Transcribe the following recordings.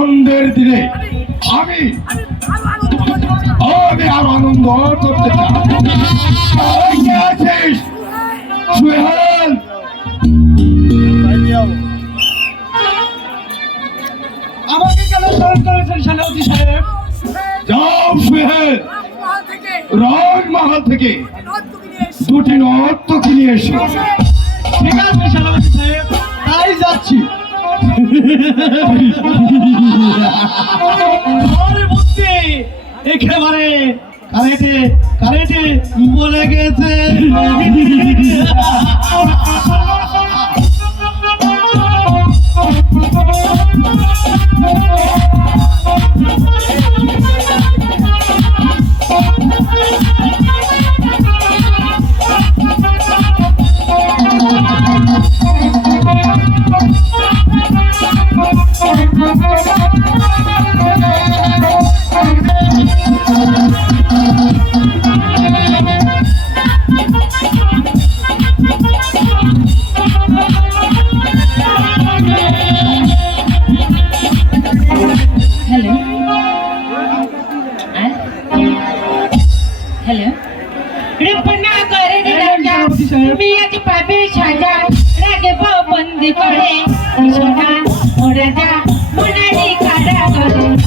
আনন্দের দিনে আমি আর আনন্দ করতে চাই। সুহেল, আমাকে কেন স্মরণ করেছেন সেনাপতি সাহেব? যাও সুহেল, রাজমহল থেকে দুটি নর্তকী নিয়ে এসো। ঠিক আছে সেনাপতি সাহেব, তাই যাচ্ছি। একেবারে কারেটে কারেটে বলে গেছে। তুমি আজ পাবে সাজা রাগে বন্দি করে সোনা ওরা যা মনারি কারা করে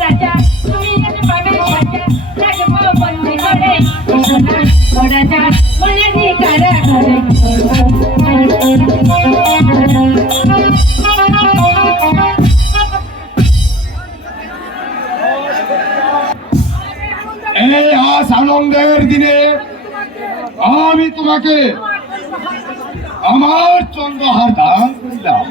রাজা তুমি আজ পাবে সাজা রাগে বন্দি করে সোনা ওরা যা মনারি কারা করে আনন্দের দিনে আমি তোমাকে আমার চন্দ্রহার দান করিলাম।